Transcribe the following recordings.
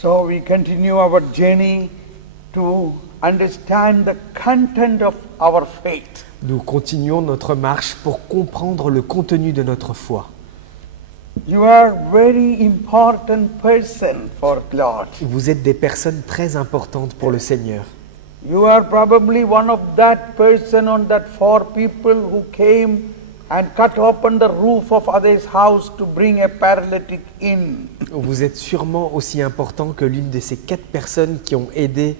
So we continue our journey to understand the content of our faith. Nous continuons notre marche pour comprendre le contenu de notre foi. You are very important person for God. Vous êtes des personnes très importantes pour le Seigneur. You are probably one of that person on that 4 people who came and cut open the roof of others' house to bring a paralytic in. Vous êtes sûrement aussi important que l'une de ces 4 personnes qui ont aidé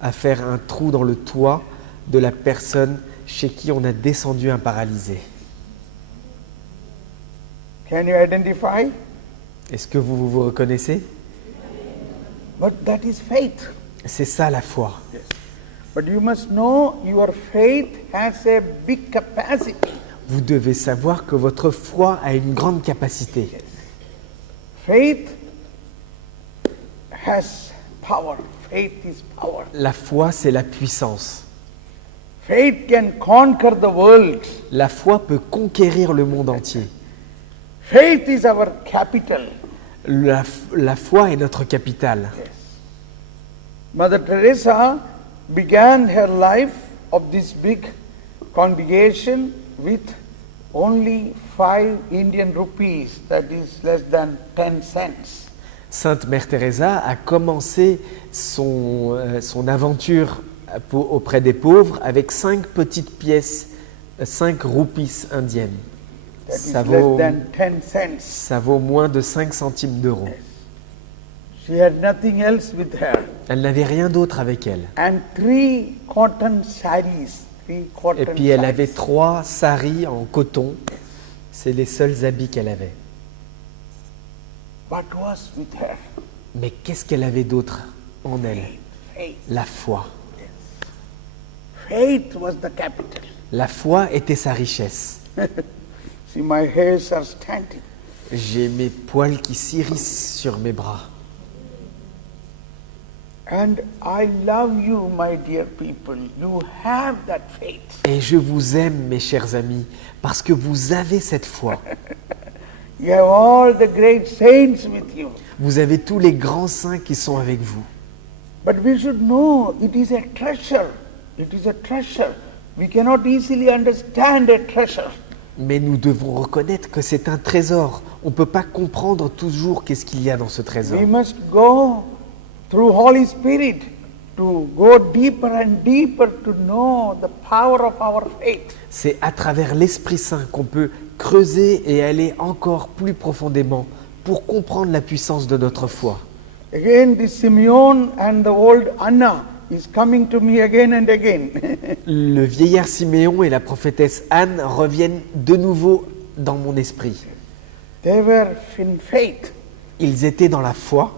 à faire un trou dans le toit de la personne chez qui on a descendu un paralysé. Can you identify? Est-ce que vous reconnaissez? But that is faith. C'est ça la foi. Yes. But you must know your faith has a big capacity. Vous devez savoir que votre foi a une grande capacité. Yes. Faith has power. Faith is power. La foi, c'est la puissance. Faith can conquer the world. La foi peut conquérir le monde entier. Faith is our capital. La foi est notre capitale. Yes. Mother Teresa began her life of this big congregation with only 5 Indian rupees, that is less than 10 cents. Sainte Mère Teresa a commencé son aventure auprès des pauvres avec 5 petites pièces, 5 roupies indiennes. That is less than 10 cents. Ça vaut moins de 5 centimes d'euros. She had nothing else with her. Elle n'avait rien d'autre avec elle. And 3 cotton saris. 3 cotton Et puis elle saris. avait 3 saris en coton. C'est les seuls habits qu'elle avait. What was with her? Mais qu'est-ce qu'elle avait d'autre en elle? Faith. La foi. Faith was the capital. La foi était sa richesse. See, my hairs are standing. J'ai mes poils qui s'irrissent sur mes bras. And I love you, my dear people. You have that faith. Et je vous aime, mes chers amis, parce que vous avez cette foi. You have all the great saints with you. Vous avez tous les grands saints qui sont avec vous. But we should know it is a treasure. It is a treasure. We cannot easily understand a treasure. Mais nous devons reconnaître que c'est un trésor. On ne peut pas comprendre toujours qu'est-ce qu'il y a dans ce trésor. We must go through Holy Spirit to go deeper and deeper to know the power of our faith. C'est à travers l'Esprit Saint qu'on peut creuser et aller encore plus profondément pour comprendre la puissance de notre foi. Again, this Simeon and the old Anna is coming to me again and again. Le vieillard Siméon et la prophétesse Anne reviennent de nouveau dans mon esprit. They were in faith. Ils étaient dans la foi.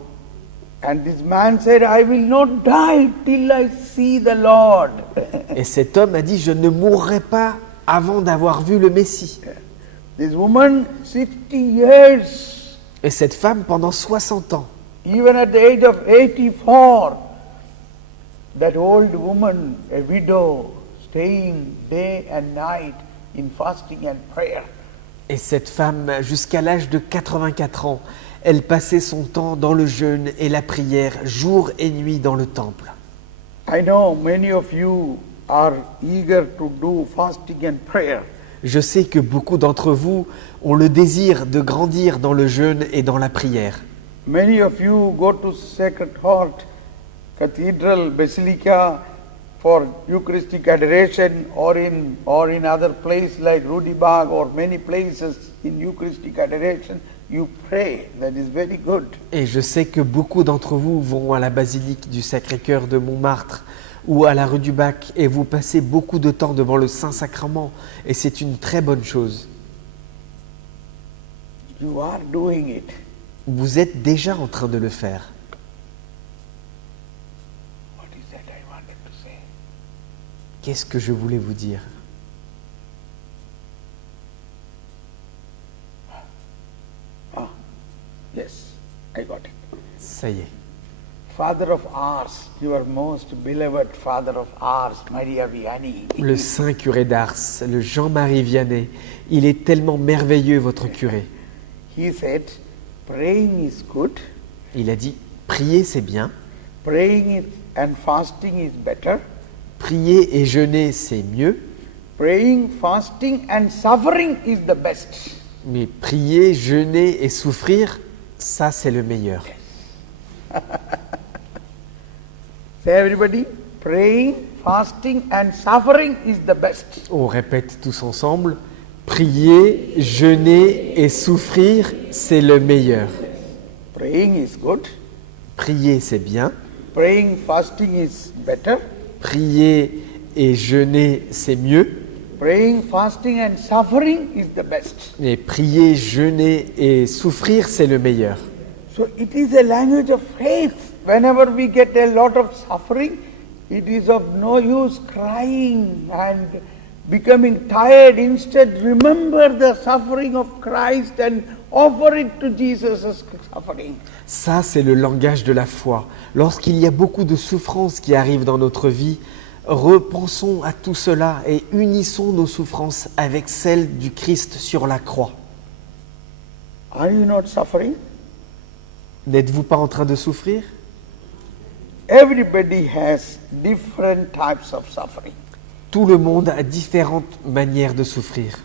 And this man said, I will not die till I see the Lord. Et cet homme a dit, je ne mourrai pas avant d'avoir vu le Messie. This woman, 60 years, Et cette femme, pendant 60 ans, even at the age of 84, that old woman, a widow, staying day and night in fasting and prayer. et cette femme, jusqu'à l'âge de 84 ans, elle passait son temps dans le jeûne et la prière, jour et nuit dans le temple. I know many of you are eager to do fasting and prayer. Je sais que beaucoup d'entre vous ont le désir de grandir dans le jeûne et dans la prière. Many of you go to Sacred Heart Cathedral, Basilica for Eucharistic adoration, or in other places like Rudibag or many places in Eucharistic adoration. You pray. That is very good. Et je sais que beaucoup d'entre vous vont à la basilique du Sacré-Cœur de Montmartre ou à la rue du Bac et vous passez beaucoup de temps devant le Saint-Sacrement et c'est une très bonne chose. You are doing it. Vous êtes déjà en train de le faire. What is that I wanted to say? Qu'est-ce que je voulais vous dire? Yes, I got it. Ça y est. Father of ours, your most beloved Father of ours, Maria Vianney. Le Saint curé d'Ars, le Jean-Marie Vianney, il est tellement merveilleux, votre curé. He said, praying is good, Il a dit, Prier, c'est bien. Praying and fasting is better. Prier et jeûner, c'est mieux. Praying, fasting and suffering is the best. Mais prier, jeûner et souffrir, ça, c'est le meilleur. Say everybody, praying, fasting and suffering is the best. On répète tous ensemble. Prier, jeûner et souffrir, c'est le meilleur. Praying is good. Prier, c'est bien. Praying, fasting is better. Prier et jeûner, c'est mieux. Praying, fasting and suffering is the best. Mais prier, jeûner et souffrir, c'est le meilleur. So it is a language of faith. Whenever we get a lot of suffering, it is of no use crying and becoming tired. Instead, remember the suffering of Christ and offer it to Jesus' suffering. Ça, c'est le langage de la foi. Lorsqu'il y a beaucoup de souffrances qui arrivent dans notre vie, repensons à tout cela et unissons nos souffrances avec celles du Christ sur la croix. Are you not suffering? N'êtes-vous pas en train de souffrir? Everybody has different types of suffering. Tout le monde a différentes manières de souffrir.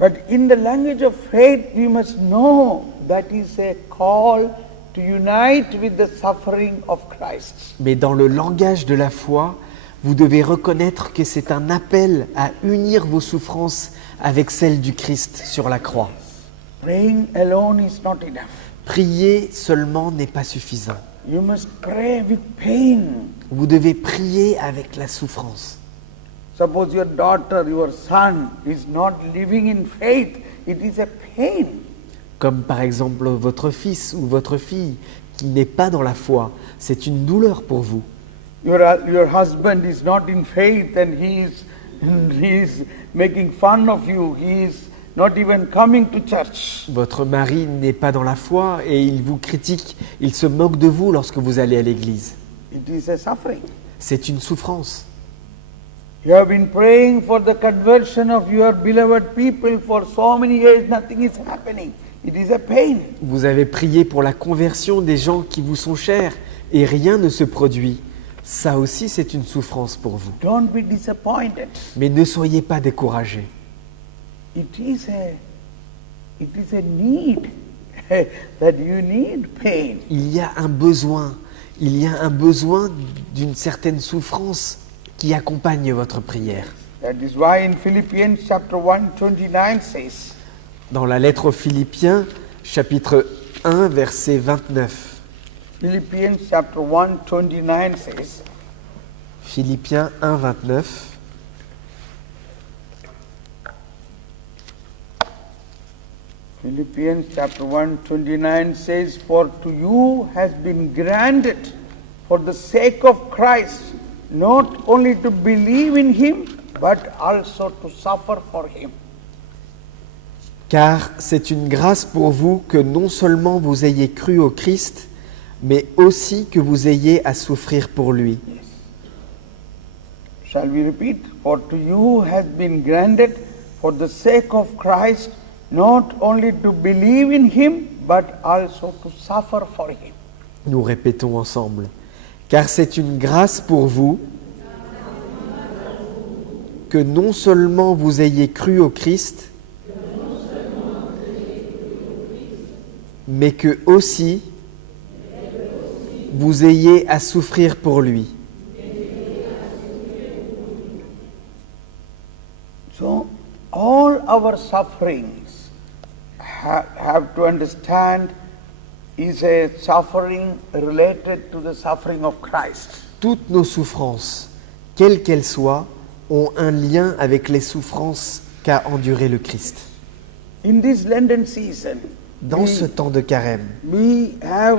But in the language of faith, we must know that is a call to unite with the suffering of Christ. Mais dans le langage de la foi, vous devez reconnaître que c'est un appel à unir vos souffrances avec celles du Christ sur la croix. Praying alone is not enough. Prier seulement n'est pas suffisant. You must pray with pain. Vous devez prier avec la souffrance. Suppose your daughter, your son is not living in faith, it is a pain. Comme par exemple votre fils ou votre fille qui n'est pas dans la foi, c'est une douleur pour vous. Your husband is not in faith and he is making fun of you. He is not even coming to church. Votre mari n'est pas dans la foi et il vous critique, il se moque de vous lorsque vous allez à l'église. It is a suffering. C'est une souffrance. You have been praying for the conversion of your beloved people for so many years, nothing is happening. It is a pain. Vous avez prié pour la conversion des gens qui vous sont chers et rien ne se produit. Ça aussi, c'est une souffrance pour vous. Don't be disappointed. Mais ne soyez pas découragés. It is a need that you need pain. Il y a un besoin d'une certaine souffrance qui accompagne votre prière. That is why in Philippians chapter 1:29 says, Dans la lettre aux Philippiens, chapitre 1, verset 29. Philippians chapter 1:29 says, Philippiens 1, 29. Philippians chapter 1:29 says, For to you has been granted for the sake of Christ not only to believe in him, but also to suffer for him. Car c'est une grâce pour vous que non seulement vous ayez cru au Christ, mais aussi que vous ayez à souffrir pour lui. Shall we repeat? For to you has been granted for the sake of Christ not only to believe in him, but also to suffer for him. Nous répétons ensemble. Car c'est une grâce pour vous que non seulement vous ayez cru au Christ, mais que aussi vous ayez à souffrir pour lui. So all our sufferings have to understand is a suffering related to the suffering of Christ. Toutes nos souffrances, quelles qu'elles soient, ont un lien avec les souffrances qu'a enduré le Christ. In this Lenten season, Dans ce temps de carême, we have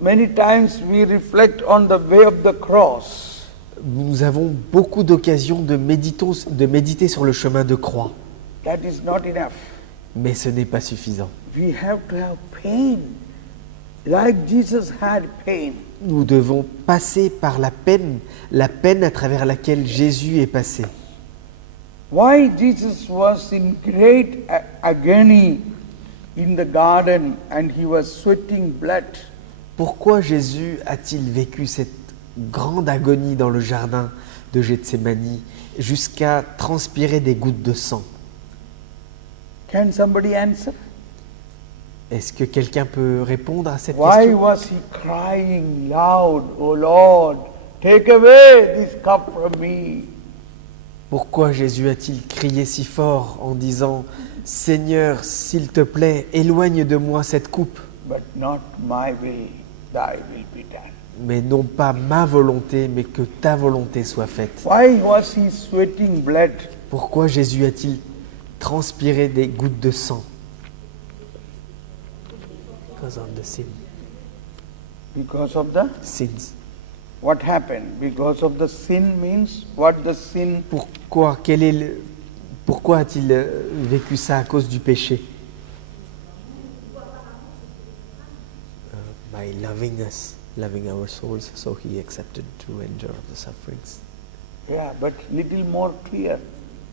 many times we reflect on the way of the cross. nous avons beaucoup d'occasions de méditer sur le chemin de croix, That is not enough. mais ce n'est pas suffisant. We have to have pain, like Jesus had pain. Nous devons passer par la peine à travers laquelle Jésus est passé. Why Jesus was in great agony in the garden and he was sweating blood Pourquoi Jésus a-t-il vécu cette grande agonie dans le jardin de Gethsémani jusqu'à transpirer des gouttes de sang? Can somebody answer? Est-ce que quelqu'un peut répondre à cette Why question? was he crying loud, "Oh Lord, take away this cup from me"? Pourquoi Jésus a-t-il crié si fort en disant « Seigneur, s'il te plaît, éloigne de moi cette coupe, But not my will, thy will be done. mais non pas ma volonté, mais que ta volonté soit faite. » Why was he sweating blood? Pourquoi Jésus a-t-il transpiré des gouttes de sang? Because of the Because of the sins. what happened? Because of the sin means what the sin. Pourquoi pourquoi a-t-il vécu ça à cause du péché? By loving us, loving our souls, so he accepted to endure the sufferings. Yeah, but little more clear.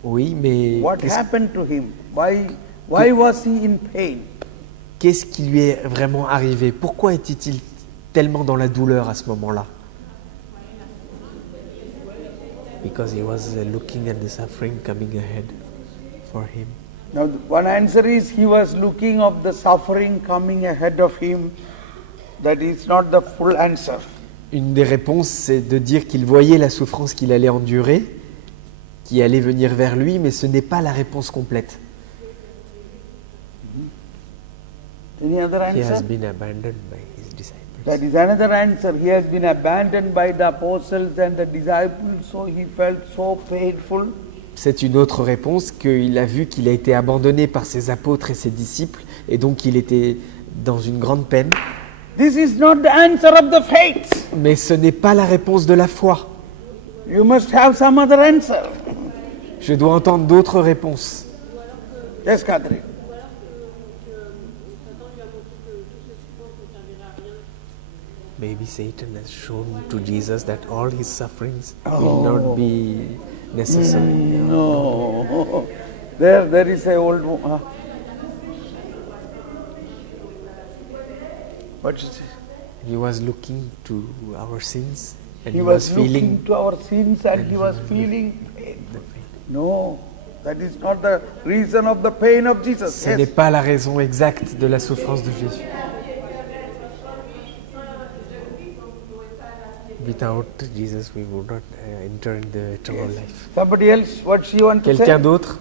Oui, mais What happened to him? Why was he in pain? qu'est-ce qui lui est vraiment arrivé? Pourquoi était-il tellement dans la douleur à ce moment-là? Because he was looking at the suffering coming ahead for him. Now, one answer is he was looking of the suffering coming ahead of him. That is not the full answer. Une des réponses, c'est de dire qu'il voyait la souffrance qu'il allait endurer, qui allait venir vers lui, mais ce n'est pas la réponse complète. Any other He has answer? been abandoned by his disciples. That is another answer. He has been abandoned by the apostles and the disciples, so he felt so painful. C'est une autre réponse, qu'il a vu qu'il a été abandonné par ses apôtres et ses disciples, et donc il était dans une grande peine. This is not the answer of the faith. Mais ce n'est pas la réponse de la foi. You must have some other answer. Je dois entendre d'autres réponses. Yes, Catherine. Maybe Satan has shown to Jesus that all his sufferings will not be necessary. No. There is a old woman. What is it? He was looking to our sins and He he was was feeling looking to our sins and he was feeling pain. No, that is not the reason of the pain of Jesus. Ce Yes. n'est pas la raison exacte de la souffrance de Jésus. Without Jesus, we would not enter in the eternal life. Somebody else, what she want to Quelqu'un say? d'autre?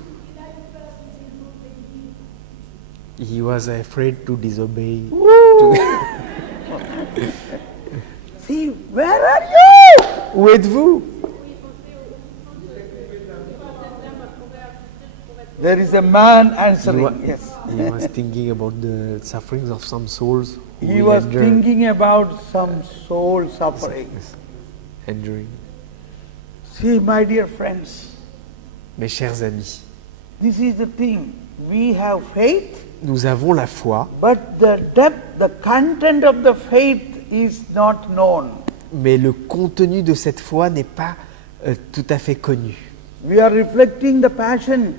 He was afraid to disobey. See, where are you? Où êtes-vous? There is a man He answering. Yes. was thinking about the sufferings of some souls who He will was endure thinking about some soul suffering. enduring. See, my dear friends, Mes chers amis, this is the thing. We have faith, nous avons la foi, but the depth, the content of the faith is not known. mais le contenu de cette foi n'est pas tout à fait connu. We are reflecting the passion,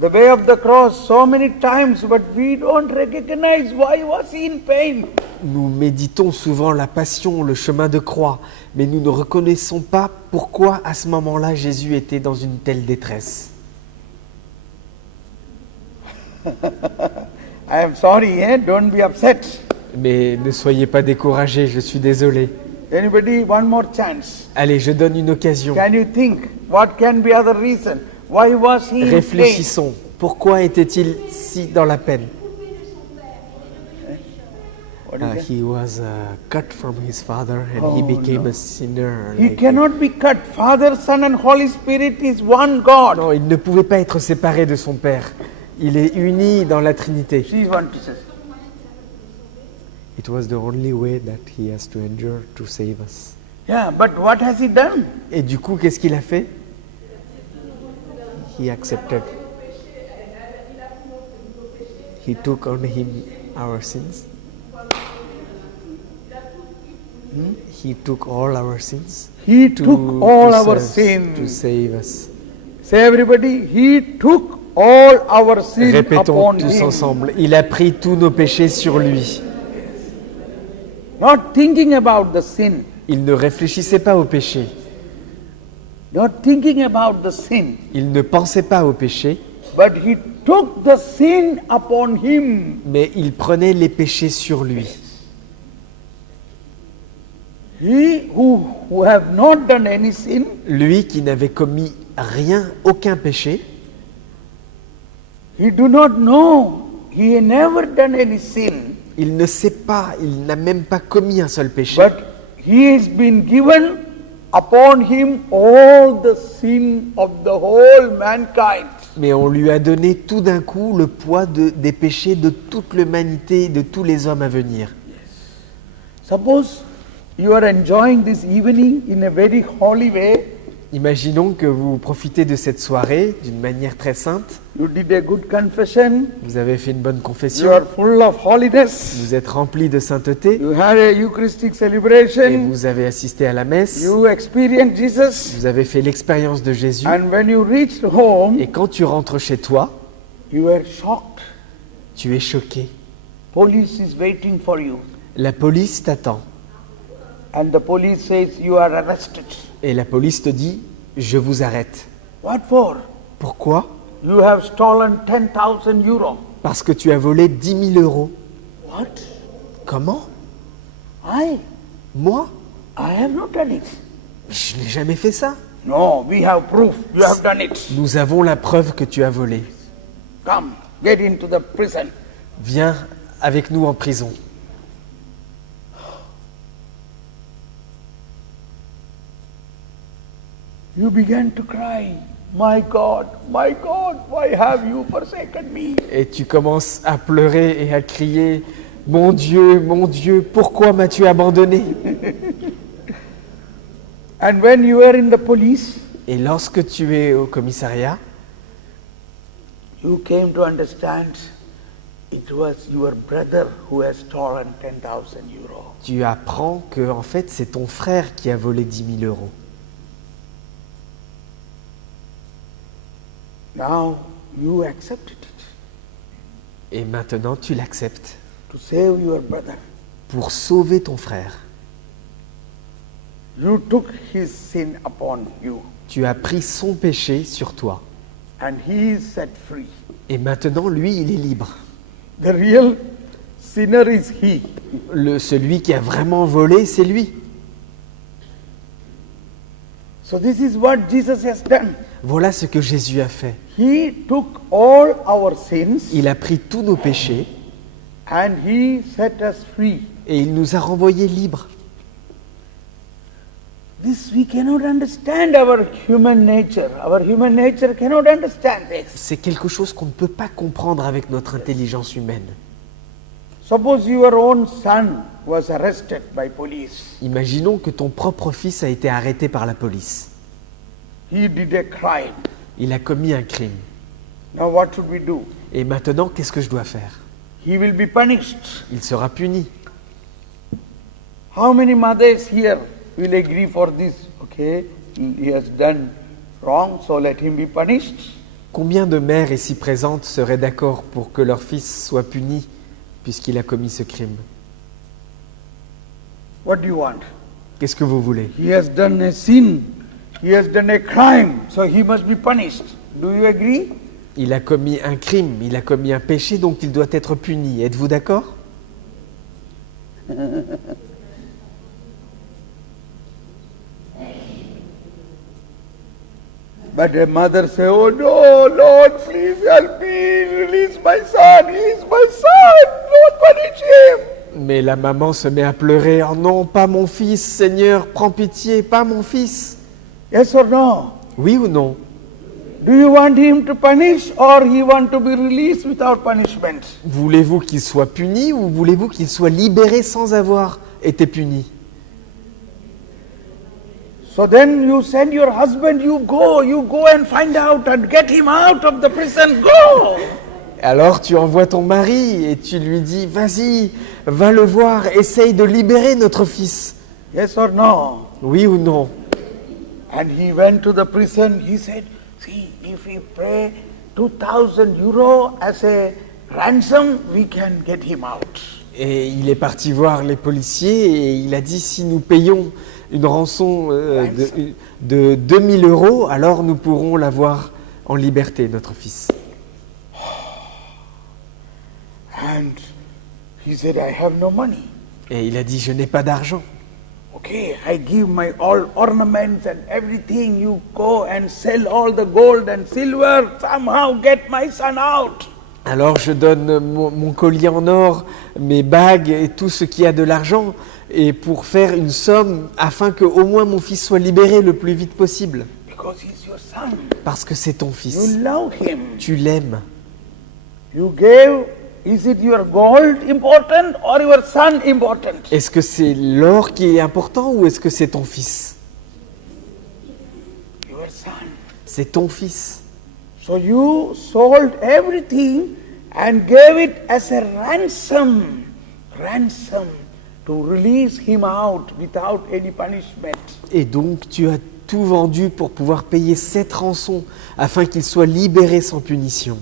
the way of the cross so many times, but we don't recognize why was he in pain. Nous méditons souvent la passion, le chemin de croix, mais nous ne reconnaissons pas pourquoi à ce moment-là Jésus était dans une telle détresse. I am sorry, don't be upset. Mais ne soyez pas découragés, je suis désolé. Anybody, one more chance. Allez, je donne une occasion. Can you think what can be other reason? Why was he in pain? Réfléchissons. Pourquoi était-il si dans la peine? What is that? He was cut from his father and he became a sinner. He like- cannot be cut. Father, Son and Holy Spirit is one God. Non, il ne pouvait pas être séparé de son Père. Il est uni dans la Trinité. She want to say. It was the only way that he has to endure to save us. Yeah, but what has he done? Et du coup, qu'est-ce qu'il a fait? He accepted. He took on him our sins. He took all our sins. He to- took all to our save- To sins. save us. Say everybody, he took all our sins Répétons upon tous him. ensemble. Il a pris tous nos péchés sur lui. not thinking about the sin, Il ne réfléchissait pas au péché. not thinking about the sin, Il ne pensait pas au péché, but he took the sin upon him. mais il prenait les péchés sur lui. He who have not done any sin, Lui qui n'avait commis rien, aucun péché, he do not know, he had never done any sin, il ne sait pas, il n'a même pas commis un seul péché. but he has been given upon him all the sin of the whole mankind. Mais on lui a donné tout d'un coup le poids des péchés de toute l'humanité, de tous les hommes à venir. Suppose you are enjoying this evening in a very holy way. Imaginons que vous profitez de cette soirée d'une manière très sainte. You did a good confession. Vous avez fait une bonne You confession. are full of holiness. Vous êtes rempli de sainteté. You had a Eucharistic Et celebration. vous avez assisté à la messe. You experienced Jesus. Vous avez fait l'expérience de Jésus. And when you reached home, Et quand tu rentres chez toi, you were shocked. tu es choqué. Police is waiting for you. La police t'attend. And the police says you are arrested. Et la police te dit, je vous arrête. What for? Pourquoi? You have stolen 10,000 euros. Parce que tu as volé 10 000 euros. What? Comment? I Moi? have not done it. Je n'ai jamais fait ça. No, we have proof. You have done it. Nous avons la preuve que tu as volé. Come, get into the prison. Viens avec nous en prison. You began to cry, my God, why have you forsaken me? Et tu commences à pleurer et à crier, mon Dieu, pourquoi m'as-tu abandonné? And when you were in the police, Et lorsque tu es au commissariat, you came to understand it was your brother who has stolen 10,000 euros. tu apprends que en fait c'est ton frère qui a volé 10 000 euros. Now you accepted it Et maintenant tu l'acceptes to save your brother. pour sauver ton frère. You took his sin upon you, Tu as pris son péché sur toi. and he is set free. Et maintenant lui il est libre. The real sinner is he. Celui qui a vraiment volé, c'est lui. So this is what Jesus has done. Voilà ce que Jésus a fait. He took all our sins Il a pris tous nos péchés and he set us free. et il nous a renvoyés libres. This we cannot understand our human nature. Our human nature cannot understand this. C'est quelque chose qu'on ne peut pas comprendre avec notre intelligence humaine. Suppose your own son was arrested by police. Imaginons que ton propre fils a été arrêté par la police. He did a crime. Il a commis un crime. Now what should we do? Et maintenant, qu'est-ce que je dois faire? He will be punished. Il sera puni. How many mothers here will agree for this? Okay, he has done wrong, so let him be punished. Combien de mères ici présentes seraient d'accord pour que leur fils soit puni puisqu'il a commis ce crime? What do you want? Qu'est-ce que vous voulez? He has done a sin. He has done a crime, so he must be punished. Do you agree? Il a commis un crime, il a commis un péché, donc il doit être puni. Êtes-vous d'accord? But a mother say, oh no, Lord, please help me, release my son, he is my son, don't punish him. Mais la maman se met à pleurer. Oh non, pas mon fils, Seigneur, prends pitié, pas mon fils. Yes or no? Oui ou non? Do you want him to punish or he want to be released without punishment? Voulez-vous qu'il soit puni ou voulez-vous qu'il soit libéré sans avoir été puni? So then you send your husband, you go and find out and get him out of the prison, go! Alors tu envoies ton mari et tu lui dis, vas-y, va le voir, essaye de libérer notre fils. Yes or no? Oui ou non? And he went to the prison, he said, see, if we pay 2,000 euro as a ransom, we can get him out. Et il est parti voir les policiers et il a dit si nous payons une rançon de 2000 €, alors nous pourrons l'avoir en liberté, notre fils. And he said, I have no money. Et il a dit je n'ai pas d'argent. Okay, I give my all ornaments and everything. You go and sell all the gold and silver. Somehow get my son out. Alors je donne mon collier en or, mes bagues et tout ce qui a de l'argent, et pour faire une somme afin que au moins mon fils soit libéré le plus vite possible. Because he's your son. Parce que c'est ton fils. You love him. Tu l'aimes. You gave. Is it your gold important or your son important? Est-ce que c'est l'or qui est important ou est-ce que c'est ton fils? Your son. C'est ton fils. So you sold everything and gave it as a ransom to release him out without any punishment. Et donc tu as tout vendu pour pouvoir payer cette rançon afin qu'il soit libéré sans punition.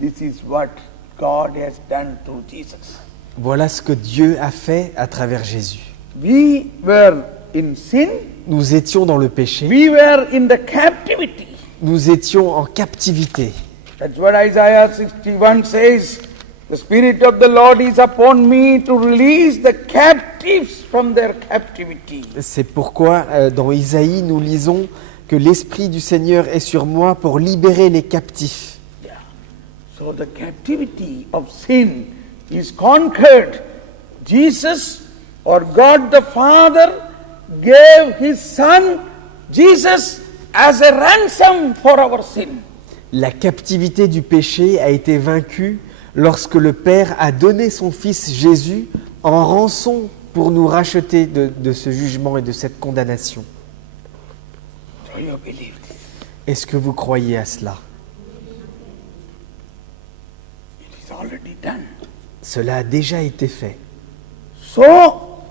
This is what God has done through Jesus. Voilà ce que Dieu a fait à travers Jésus. We were in sin, Nous étions dans le péché, we were in the captivity. nous étions en captivité. That's what Isaiah 61 says. The Spirit of the Lord is upon me to release the captives from their captivity. C'est pourquoi dans Isaïe nous lisons que l'Esprit du Seigneur est sur moi pour libérer les captifs. Yeah. So the captivity of sin is conquered. Jesus or God the Father gave His Son Jesus as a ransom for our sin. La captivité du péché a été vaincue lorsque le Père a donné son Fils Jésus en rançon pour nous racheter de ce jugement et de cette condamnation. Do you believe this? Est-ce que vous croyez à cela? It is already done. Cela a déjà été fait. So,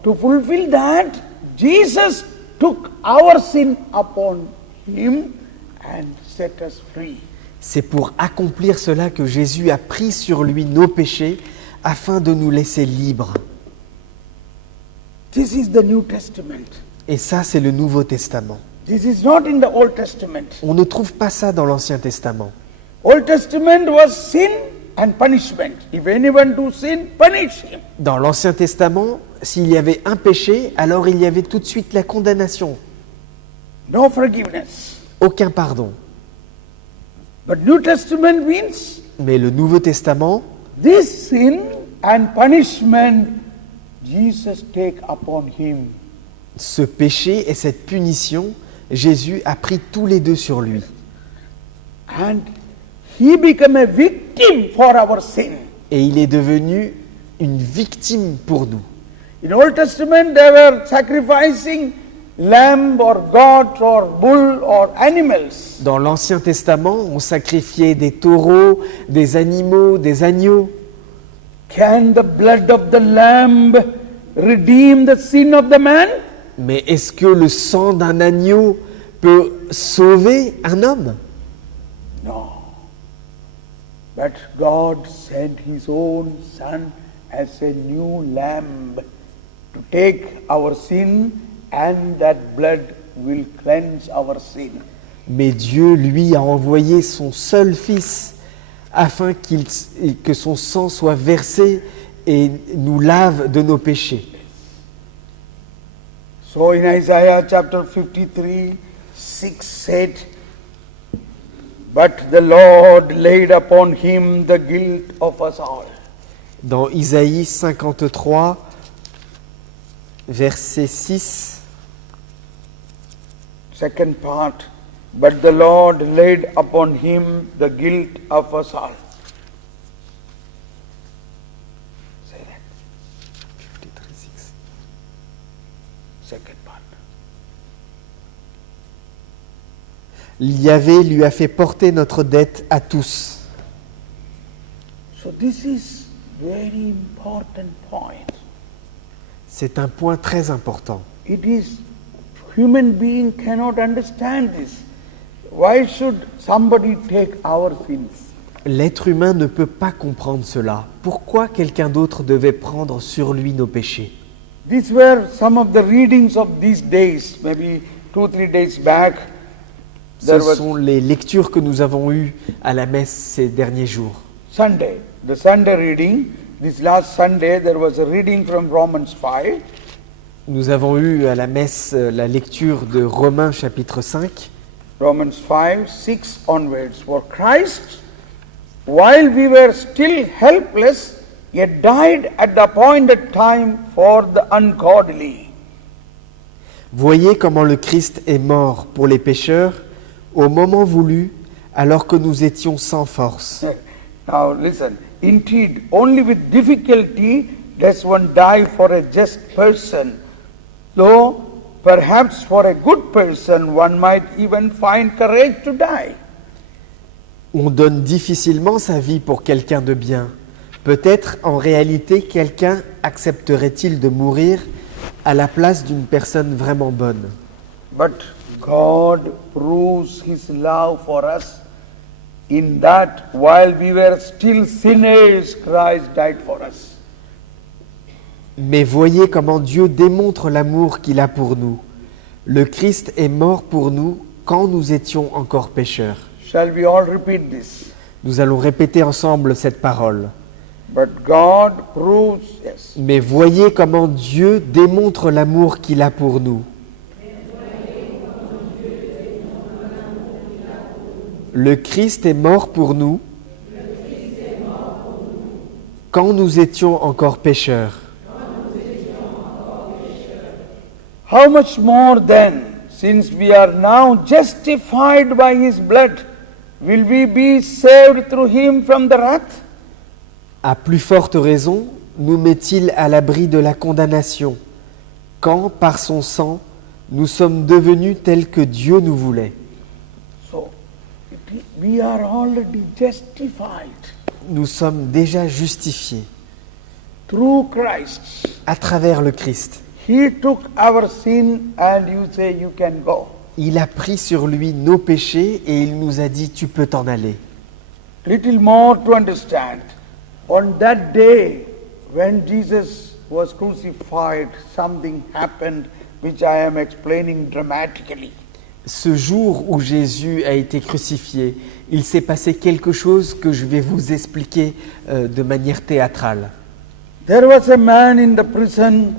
to fulfill that, Jesus took our sin upon Him and set us free. C'est pour accomplir cela que Jésus a pris sur lui nos péchés afin de nous laisser libres. This is the New Testament. Et ça, c'est le Nouveau Testament. This is not in the Old Testament. On ne trouve pas ça dans l'Ancien Testament. Old Testament was sin and punishment. If anyone do sin, punish him. Dans l'Ancien Testament, s'il y avait un péché, alors il y avait tout de suite la condamnation. No forgiveness. Aucun pardon. But New Testament means Mais le Nouveau Testament, this sin and punishment Jesus take upon him. ce péché et cette punition, Jésus a pris tous les deux sur lui. And he became a victim for our sin. Et il est devenu une victime pour nous. In Old Testament they were sacrificing lamb or goat or bull or animals. Dans l'Ancien Testament, on sacrifiait des taureaux, des animaux, des agneaux. Can the blood of the lamb redeem the sin of the man? Mais est-ce que le sang d'un agneau peut sauver un homme? No. But God sent His own Son as a new lamb to take our sin, and that blood will cleanse our sin. Mais Dieu, lui, a envoyé son seul Fils afin que son sang soit versé et nous lave de nos péchés. So in Isaiah chapter 53, 6 said, but the Lord laid upon him the guilt of us all. Dans Isaïe 53, verset 6, Second part, but the Lord laid upon him the guilt of us all. Say that. Second part. Yahvé lui a fait porter notre dette à tous. So this is very important point. C'est un point très important. It is, human being cannot understand this. Why should somebody take our sins? L'être humain ne peut pas comprendre cela. Pourquoi quelqu'un d'autre devait prendre sur lui nos péchés? These were some of the readings of these days, maybe 2-3 days back. Ce There was sont les lectures que nous avons eues à la messe ces derniers jours. Sunday, the Sunday reading. This last Sunday, there was a reading from Romans 5. Nous avons eu à la messe la lecture de Romains chapitre 5. Romans 5, 6 onwards. For Christ, while we were still helpless, yet died at the appointed time for the ungodly. Voyez comment le Christ est mort pour les pécheurs au moment voulu, alors que nous étions sans force. Now listen, indeed, only with difficulty does one die for a just person, though perhaps for a good person one might even find courage to die. On donne difficilement sa vie pour quelqu'un de bien. Peut-être en réalité quelqu'un accepterait-il de mourir à la place d'une personne vraiment bonne. But God proves His love for us in that while we were still sinners, Christ died for us. Mais voyez comment Dieu démontre l'amour qu'il a pour nous. Le Christ est mort pour nous quand nous étions encore pécheurs. Shall we all repeat this? Nous allons répéter ensemble cette parole. But God proves, yes. Mais voyez comment Dieu démontre l'amour qu'il a pour nous. Le Christ est mort pour nous quand nous étions encore pécheurs. How much more then, since we are now justified by His blood, will we be saved through Him from the wrath? À plus forte raison, nous met-il à l'abri de la condamnation, quand, par son sang, nous sommes devenus tels que Dieu nous voulait. So, we are already justified Nous sommes déjà justifiés through Christ. à travers le Christ. He took our sin and you say you can go. Il a pris sur lui nos péchés et il nous a dit « tu peux t'en aller ». Little more to understand. On that day when Jesus was crucified, something happened which I am explaining dramatically. Ce jour où Jésus a été crucifié, il s'est passé quelque chose que je vais vous expliquer de manière théâtrale. There was a man in the prison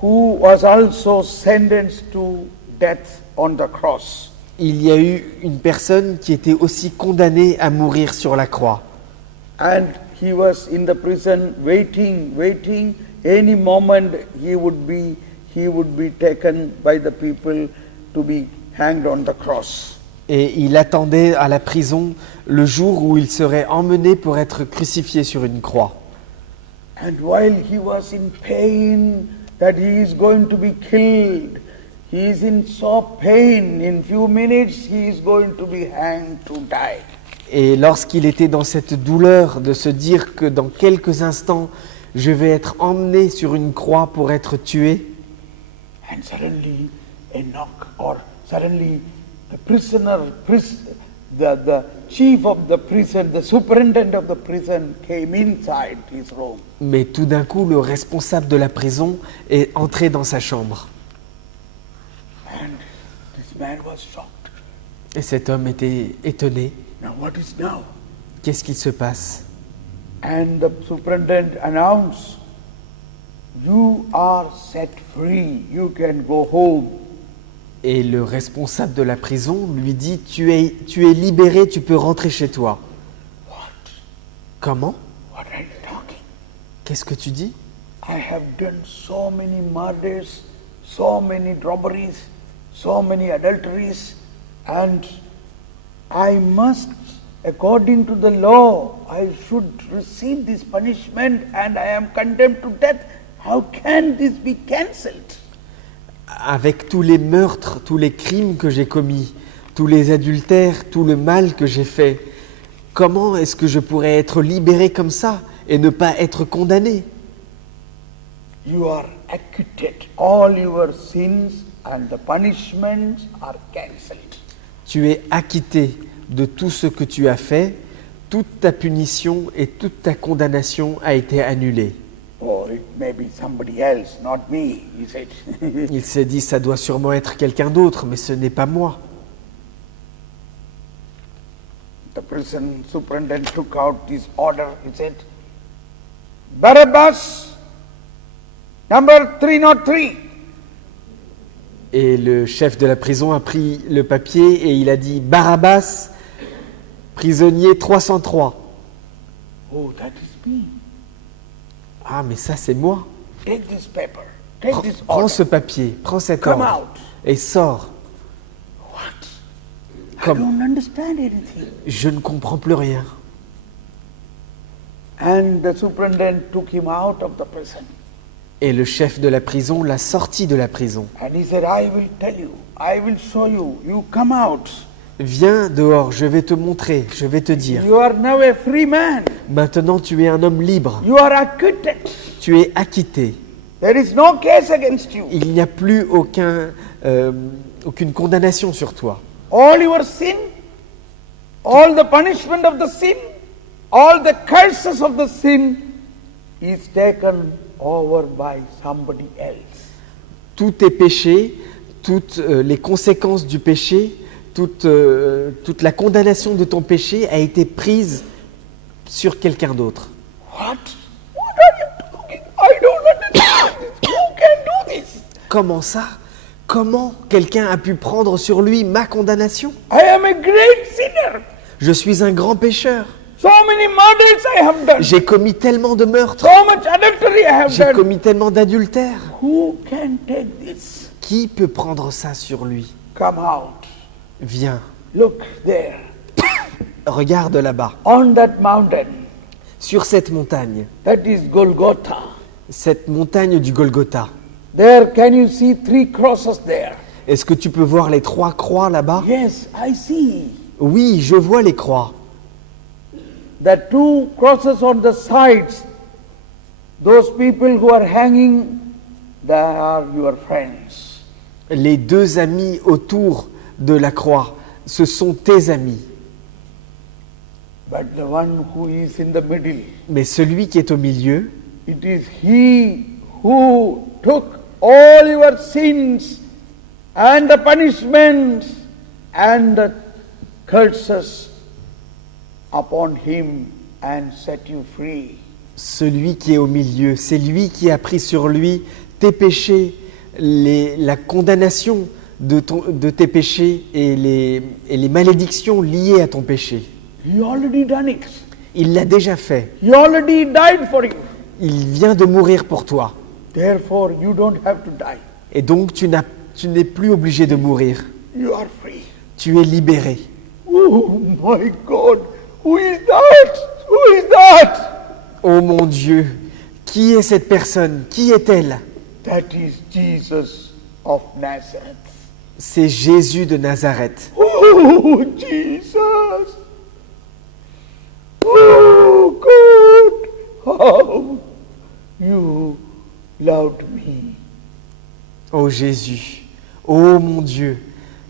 who was also sentenced to death on the cross. Il y a eu une personne qui était aussi condamnée à mourir sur la croix. And he was in the prison waiting. Any moment he would be taken by the people to be hanged on the cross. Et il attendait à la prison le jour où il serait emmené pour être crucifié sur une croix. And while he was in pain that he is going to be killed, he is in so pain, in few minutes he is going to be hanged to die. Et lorsqu'il était dans cette douleur de se dire que dans quelques instants, je vais être emmené sur une croix pour être tué, And suddenly a knock, or suddenly the prisoner, the chief of the prison, the superintendent of the prison came inside his room. mais tout d'un coup, le responsable de la prison est entré dans sa chambre. And this man was shocked. Et cet homme était étonné. Now what is now? Qu'est-ce qu'il se passe? And the superintendent announced, you are set free, you can go home. Et le responsable de la prison lui dit, tu es libéré, tu peux rentrer chez toi. What? Comment? What are you talking? Qu'est-ce que tu dis? I have done so many murders, so many robberies, so many adulteries, and I must, according to the law, I should receive this punishment and I am condemned to death. How can this be cancelled? Avec tous les meurtres, tous les crimes que j'ai commis, tous les adultères, tout le mal que j'ai fait, comment est-ce que je pourrais être libéré comme ça et ne pas être condamné? You are acquitted. All your sins and the punishments are cancelled. Tu es acquitté de tout ce que tu as fait, toute ta punition et toute ta condamnation a été annulée. Oh, it may be somebody else, not me, he said. Il s'est dit, ça doit sûrement être quelqu'un d'autre, mais ce n'est pas moi. The prison superintendent took out his order. He said, Barabbas, number 303. Et le chef de la prison a pris le papier et il a dit, Barabbas, prisonnier 303. Oh, that is me. Ah, mais ça c'est moi. Take this paper. Take Prends, this prends order. ce papier, prends cet Come ordre out. et sors. What? I Comme don't understand anything. je ne comprends plus rien. And the superintendent took him out of the prison. Et le chef de la prison l'a sorti de la prison. And he said, I will tell you, I will show you, you come out. Viens dehors, je vais te montrer, je vais te dire. You are now a free man. Maintenant tu es un homme libre, You are acquitted. tu es acquitté. There is no case against you. Il n'y a plus aucune condamnation sur toi. All your sin, all the punishment of the sin, all the curses of the sin is taken over by somebody else. Tous tes péchés, toutes les conséquences du péché, toute la condamnation de ton péché a été prise sur quelqu'un d'autre. What? What are you talking? I don't understand this. Who can do this? Comment ça? Comment quelqu'un a pu prendre sur lui ma condamnation? I am a great sinner. Je suis un grand pécheur. So many murders I have done. J'ai commis tellement de meurtres. So much adultery I have J'ai done. commis tellement d'adultères. Who can take this? Qui peut prendre ça sur lui? Come out. Viens, Look there. regarde là-bas, On that mountain. sur cette montagne, That is Golgotha. cette montagne du Golgotha. There, can you see 3 crosses there? Est-ce que tu peux voir les 3 croix là-bas? Yes, I see. Oui, je vois les croix. The 2 crosses on the sides, those people who are hanging, they are your friends. Les 2 amis autour de la croix, ce sont tes amis. But the one who is in the middle, Mais celui qui est au milieu, it is he who took all your sins and the punishments and the curses upon him and set you free. celui qui est au milieu, c'est lui qui a pris sur lui tes péchés, la condamnation de tes péchés et les malédictions liées à ton péché. He already done it. Il l'a déjà fait. He already died for you. Il vient de mourir pour toi. Therefore, you don't have to die. Et donc tu n'es plus obligé de mourir. You are free. Tu es libéré. Oh my God, who is that? Who is that? Oh mon Dieu, qui est cette personne? Qui est-elle? That is Jesus of Nazareth. C'est Jésus de Nazareth. Oh, Jesus. Oh, God. How you loved me. Oh Jésus, oh mon Dieu,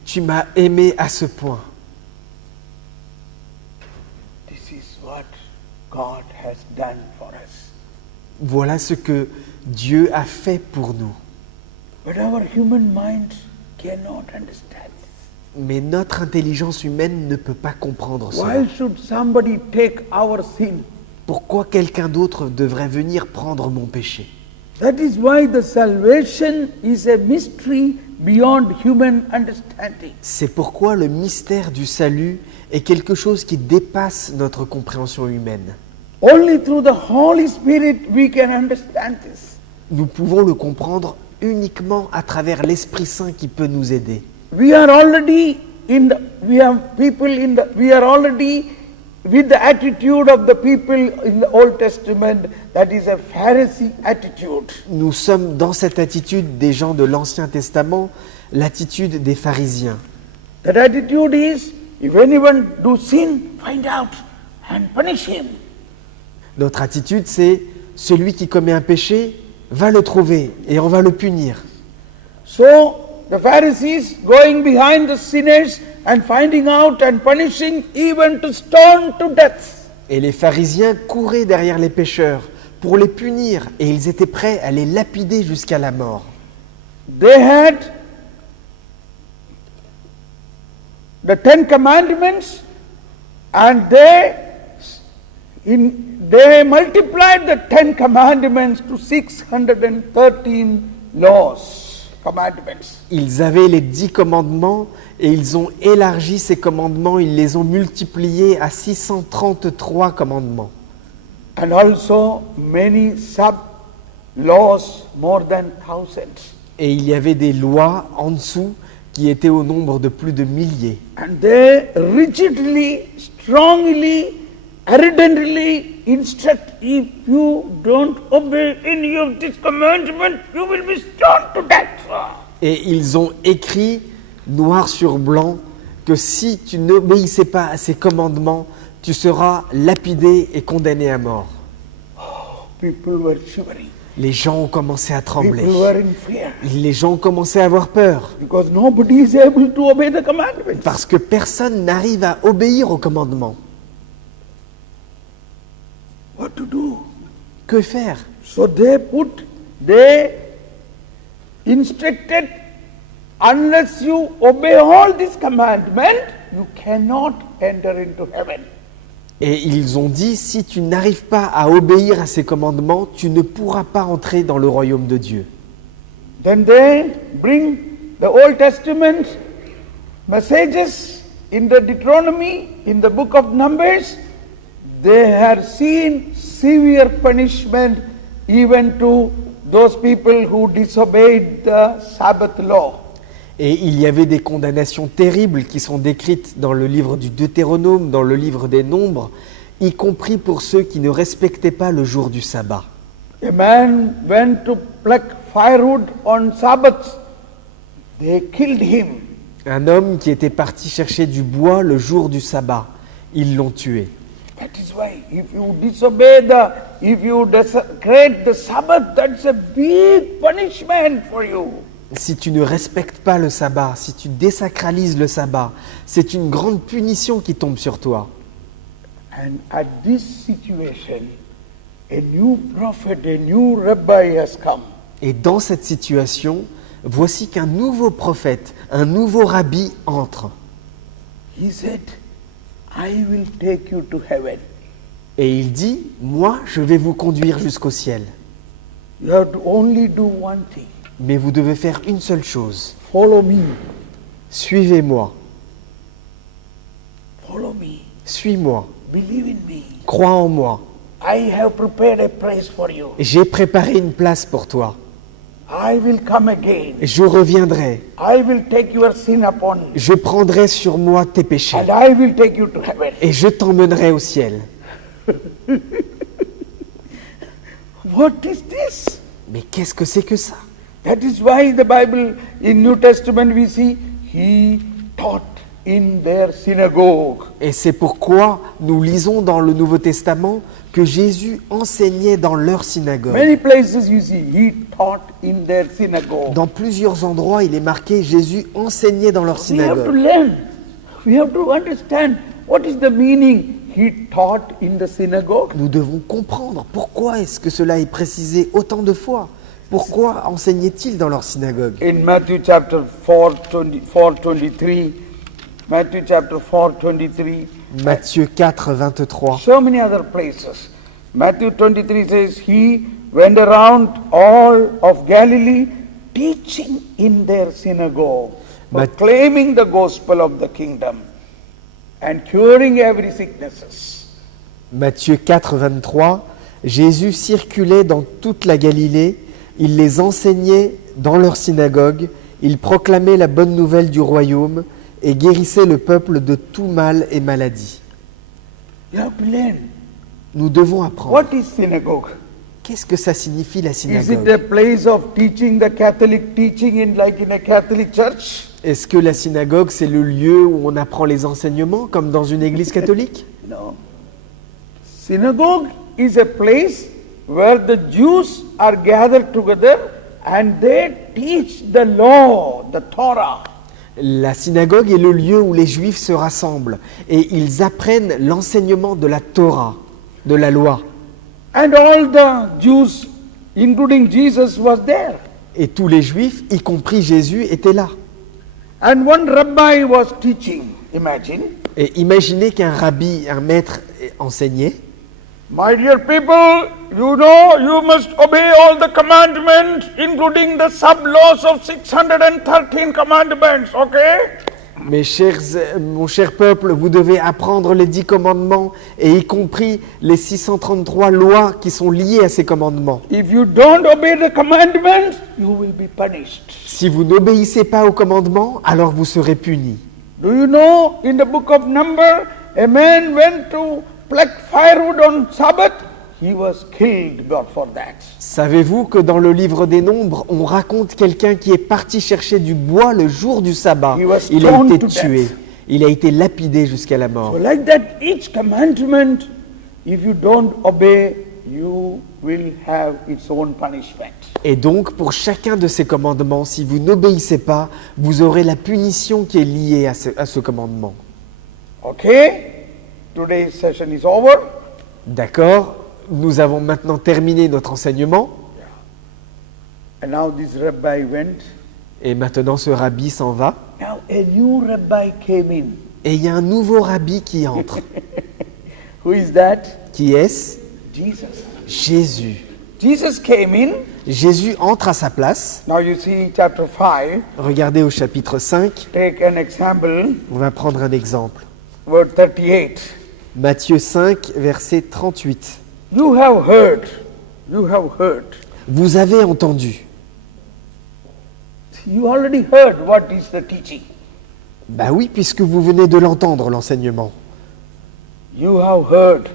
tu m'as aimé à ce point. This is what God has done for us. Voilà ce que Dieu a fait pour nous. But our human mind cannot understand this. Mais notre intelligence humaine ne peut pas comprendre cela. Why should somebody take our sin? Pourquoi quelqu'un d'autre devrait venir prendre mon péché? That is why the salvation is a mystery beyond human understanding. C'est pourquoi le mystère du salut est quelque chose qui dépasse notre compréhension humaine. Only through the Holy Spirit we can understand this. Nous pouvons le comprendre uniquement à travers l'Esprit Saint qui peut nous aider. We are already we are already with the attitude of the people in the Old Testament, that is a Pharisee attitude. Nous sommes dans cette attitude des gens de l'Ancien Testament, l'attitude des pharisiens. That attitude is, if anyone do sin, find out and punish him. Notre attitude, c'est celui qui commet un péché, va le trouver et on va le punir. So the Pharisees going behind the sinners and finding out and punishing even to stone to death. Et les pharisiens couraient derrière les pécheurs pour les punir, et ils étaient prêts à les lapider jusqu'à la mort. They had the 10 commandments and they multiplied the 10 commandments to 613 laws, commandments. Ils avaient les 10 commandements et ils ont élargi ces commandements, ils les ont multipliés à 633 commandements. And also many sub-laws, more than thousands. Et il y avait des lois en dessous qui étaient au nombre de plus de milliers. And they rigidly, strongly, ardently instruct, if you don't obey any of these commandments, you will be stoned to death. Et ils ont écrit noir sur blanc que si tu n'obéissais pas à ces commandements, tu seras lapidé et condamné à mort. People were shivering. Les gens ont commencé à trembler. People were in fear. Les gens ont commencé à avoir peur. Because nobody is able to obey the commandments. Parce que personne n'arrive à obéir aux commandements. What to do? Que faire? So they instructed, unless you obey all these commandments, you cannot enter into heaven. Et ils ont dit, si tu n'arrives pas à obéir à ces commandements, tu ne pourras pas entrer dans le royaume de Dieu. Then they bring the Old Testament messages in the Deuteronomy, in the book of Numbers. They had seen severe punishment even to those people who disobeyed the Sabbath law. Et il y avait des condamnations terribles qui sont décrites dans le livre du Deutéronome, dans le livre des Nombres, y compris pour ceux qui ne respectaient pas le jour du sabbat. A man went to pluck firewood on Sabbath. They killed him. Un homme qui était parti chercher du bois le jour du sabbat, ils l'ont tué. That is why if you if you desecrate the Sabbath, that's a big punishment for you. Si tu ne respectes pas le sabbat, si tu désacralises le sabbat, c'est une grande punition qui tombe sur toi. And at this situation, a new prophet, a new rabbi has come. Et dans cette situation, voici qu'un nouveau prophète, un nouveau rabbi entre. He said, I will take you to heaven. Et il dit, moi, je vais vous conduire jusqu'au ciel. You have to only do one thing. Mais vous devez faire une seule chose. Follow me. Suivez-moi. Follow me. Suis-moi. Believe in me. Crois en moi. I have prepared a place for you. J'ai préparé une place pour toi. I will come again. Je reviendrai. I will take your sin upon you. Je prendrai sur moi tes péchés. And I will take you to heaven. Et je t'emmènerai au ciel. What is this? Mais qu'est-ce que c'est que ça? That is why the Bible, in New Testament we see, he taught in their synagogue. Et c'est pourquoi nous lisons dans le Nouveau Testament que Jésus enseignait dans leur synagogue. Many places you see, he taught in their synagogue. Dans plusieurs endroits, il est marqué Jésus enseignait dans leur We have to synagogue. learn. We have to understand what is the meaning he taught in the synagogue. Nous devons comprendre pourquoi est-ce que cela est précisé autant de fois. Pourquoi enseignait-il dans leur synagogue? In Matthew chapter 4:23, Matthew chapter 4:23. Matthieu 4, 23. So many other places. Matthew 23 says, he went around all of Galilee teaching in their synagogue, proclaiming the gospel of the kingdom and curing every sicknesses. Matthieu 4, 23. Jésus circulait dans toute la Galilée, il les enseignait dans leur synagogue, il proclamait la bonne nouvelle du royaume et guérissait le peuple de tout mal et maladie. You have to learn. Nous devons apprendre. What is synagogue? Qu'est-ce que ça signifie la Is it a synagogue? place of teaching the Catholic teaching in a Catholic church? Est-ce que la synagogue, c'est le lieu où on apprend les enseignements, comme dans une église catholique? No. Synagogue is a place where the Jews are gathered together and they teach the law, the Torah. La synagogue est le lieu où les Juifs se rassemblent et ils apprennent l'enseignement de la Torah, de la loi. And all the Jews, including Jesus, was there. Et tous les Juifs, y compris Jésus, étaient là. And one rabbi was teaching, imagine. Et imaginez qu'un rabbi, un maître enseignait. My dear people, you know you must obey all the commandments, including the sub-laws of 613 commandments, okay? Mon cher peuple, vous devez apprendre les 10 commandements, et y compris les 633 lois qui sont liées à ces commandements. If you don't obey the commandments, you will be punished. Si vous n'obéissez pas aux commandements, alors vous serez punis. Do you know, in the book of Numbers, a man went to pluck firewood on Sabbath. He was killed for that. Savez-vous que dans le livre des Nombres, on raconte quelqu'un qui est parti chercher du bois le jour du sabbat. He was Il a stoned été to tué. death. Il a été lapidé jusqu'à la mort. So like that, each commandment, if you don't obey, you will have its own punishment. Et donc, pour chacun de ces commandements, si vous n'obéissez pas, vous aurez la punition qui est liée à ce commandement. Okay? Today's session is over. D'accord? Nous avons maintenant terminé notre enseignement. And now this rabbi went. Et maintenant, ce rabbi s'en va. Now a new rabbi came in. Et il y a un nouveau rabbi qui entre. Who is that? Qui est-ce? Jesus. Jésus. Jesus came in. Jésus entre à sa place. Now you see chapter 5. Regardez au chapitre 5. Take an example. On va prendre un exemple. Word 38. Matthieu 5, verset 38. You have heard. You have heard. Vous avez entendu. You already heard what is the teaching. Bah oui, puisque vous venez de l'entendre, l'enseignement. You have heard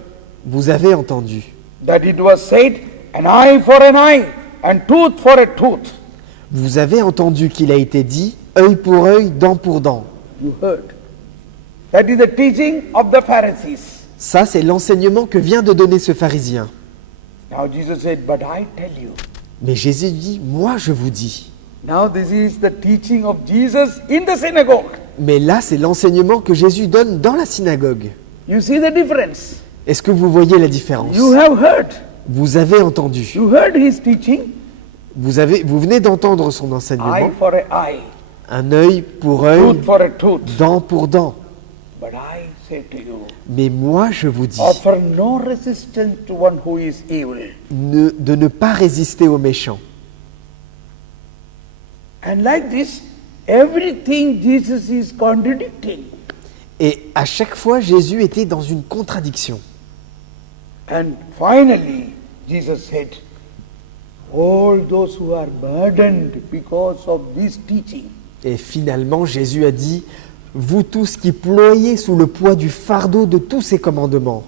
Vous avez entendu that it was said, an eye for an eye and tooth for a tooth. Vous avez entendu qu'il a été dit œil pour œil, dent pour dent. You heard. That is the teaching of the Pharisees. Ça, c'est l'enseignement que vient de donner ce pharisien. Now Jesus said, but I tell you. Mais Jésus dit, moi je vous dis. Now this is the teaching of Jesus in the synagogue. Mais là, c'est l'enseignement que Jésus donne dans la synagogue. You see the difference. Est-ce que vous voyez la différence? You have heard. Vous avez entendu. You heard his teaching. Vous venez d'entendre son Eye enseignement. for an eye, Un œil pour œil, tooth for a tooth. dent pour dent. But I say to you, Mais moi, je vous dis offer no resistance to one who is evil. de ne pas résister aux méchants. And like this, everything Jesus is contradicting. Et à chaque fois, Jésus était dans une contradiction. And finally, Jesus said, all those who are burdened because of this teaching, Et finalement, Jésus a dit, vous tous qui ployez sous le poids du fardeau de tous ces commandements,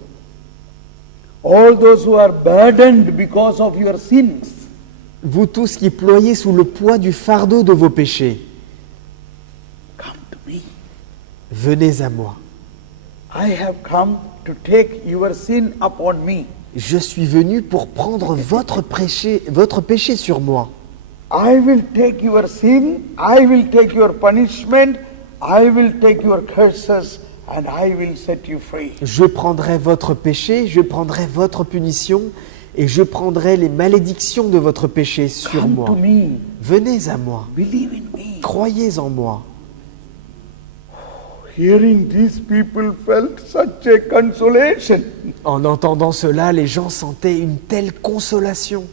all those who are burdened because of your sins, vous tous qui ployez sous le poids du fardeau de vos péchés, come to me. venez à moi. I have come to take your sin upon me. Je suis venu pour prendre votre péché sur moi. I will take your sin, I will take your punishment, I will take your curses, and I will set you free. Je prendrai votre péché, je prendrai votre punition, et je prendrai les malédictions de votre péché sur Come moi. to me, Venez à moi, believe in me. croyez en moi. Hearing these people felt such a consolation. En entendant cela, les gens sentaient une telle consolation.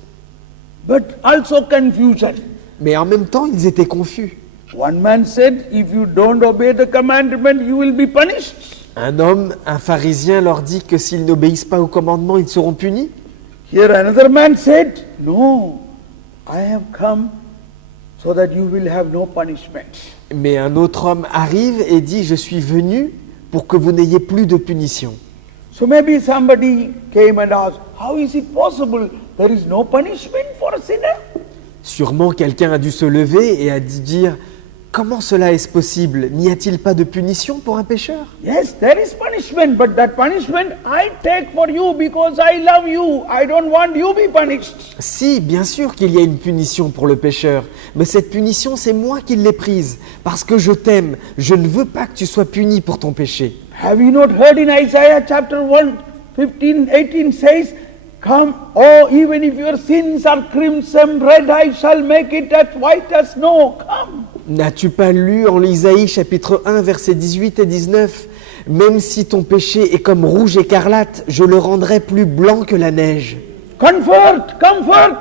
But also confusion. Mais en même temps, ils étaient confus. One man said, if you don't obey the commandment, you will be punished. Un homme, un pharisien, leur dit que s'ils n'obéissent pas au commandement, ils seront punis. Here another man said, no, I have come so that you will have no punishment. Mais un autre homme arrive et dit, je suis venu pour que vous n'ayez plus de punition. So maybe somebody came and asked, how is it possible there is no punishment for a sinner? Sûrement quelqu'un a dû se lever et a dû dire, Comment cela est-ce possible? N'y a-t-il pas de punition pour un pécheur? Yes, there is punishment, but that punishment I take for you because I love you. I don't want you be punished. Si, bien sûr qu'il y a une punition pour le pécheur, mais cette punition, c'est moi qui l'ai prise, parce que je t'aime. Je ne veux pas que tu sois puni pour ton péché. Have you not heard in Isaiah chapter 1, 15, 18 says, come, oh, even if your sins are crimson red, I shall make it as white as snow. Come. N'as-tu pas lu en Isaïe chapitre 1 versets 18 et 19 ? Même si ton péché est comme rouge écarlate, je le rendrai plus blanc que la neige. Comfort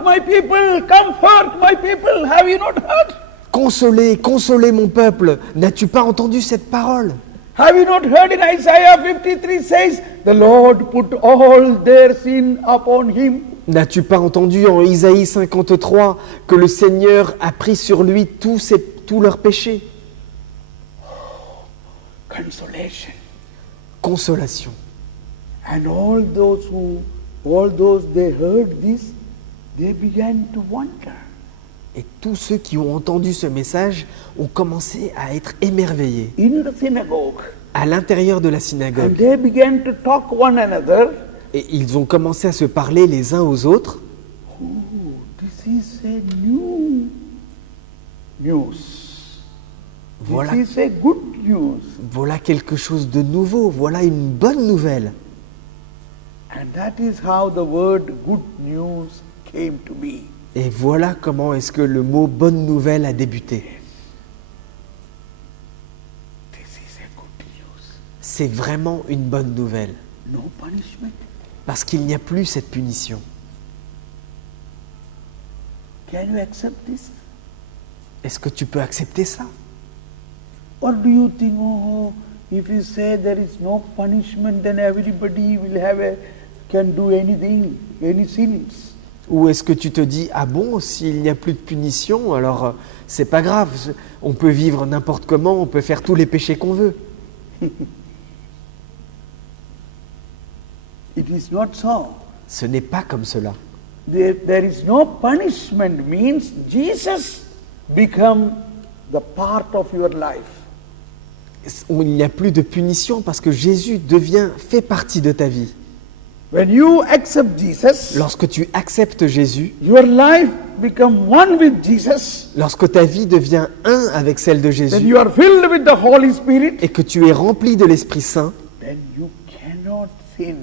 my people, comfort my people. Have you not heard? Consolez, consolez mon peuple. N'as-tu pas entendu cette parole ? Have you not heard in Isaiah 53 says, the Lord put all their sin upon him. N'as-tu pas entendu en Isaïe 53 que le Seigneur a pris sur lui tous leurs péchés ? Consolation. Consolation. And all those they heard this, they began to wonder. Et tous ceux qui ont entendu ce message ont commencé à être émerveillés In the synagogue, à l'intérieur de la and synagogue. they began to talk one another. Et ils ont commencé à se parler les uns aux autres. Oh, this is a new news. Voilà, This is a good news. voilà quelque chose de nouveau, voilà une bonne nouvelle. And that is how the word good news came to be. Et voilà comment est-ce que le mot bonne nouvelle a débuté. This is a good news. C'est vraiment une bonne nouvelle, No punishment. parce qu'il n'y a plus cette punition. Can you accept this? Est-ce que tu peux accepter ça? Or do you think, oh, if you say there is no punishment, then everybody will can do anything, any sins? Ou est-ce que tu te dis, ah bon, s'il n'y a plus de punition, alors c'est pas grave, on peut vivre n'importe comment, on peut faire tous les péchés qu'on veut. It is not so. Ce n'est pas comme cela. There is no punishment means Jesus become the part of your life. Il n'y a plus de punition parce que Jésus fait partie de ta vie. When you accept Jesus, Lorsque tu acceptes Jésus, your life become one with Jesus. lorsque ta vie devient un avec celle de When Jésus you are filled with the Holy Spirit, et que tu es rempli de l'Esprit Saint, then you cannot sin.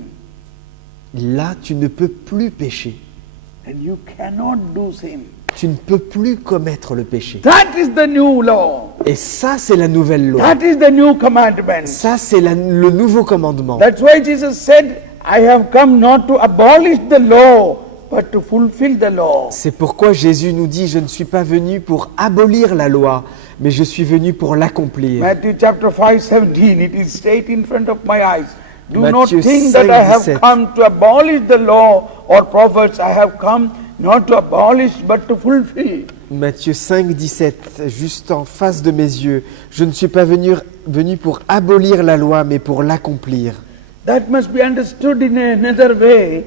là tu ne peux plus pécher. Then you cannot do sin. Tu ne peux plus commettre le péché. That is the new law. Et ça, c'est la nouvelle loi. That is the new commandment. Ça, c'est le nouveau commandement. That's why Jesus said, I have come not to abolish the law, but to fulfill the law. C'est pourquoi Jésus nous dit, je ne suis pas venu pour abolir la loi, mais je suis venu pour l'accomplir. Matthew chapter 5:17, it is straight in front of my eyes. Do not Matthieu think that I have 5:17. come to abolish the law or prophets. I have come not to abolish, but to fulfill. Matthieu 5, 17, juste en face de mes yeux. Je ne suis pas venu pour abolir la loi, mais pour l'accomplir. That must be understood in another way.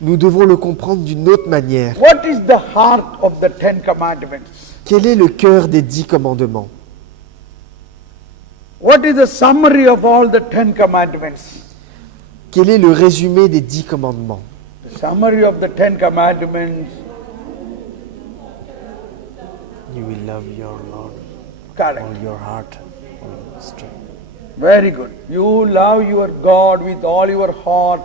Nous devons le comprendre d'une autre manière. What is the heart of the Ten Commandments? Quel est le cœur des 10 commandements? What is the summary of all the Ten Commandments? Quel est le résumé des 10 commandements? The summary of the Ten Commandments. You will love your Lord, Correct. all your heart, all your strength. Very good. You love your God with all your heart,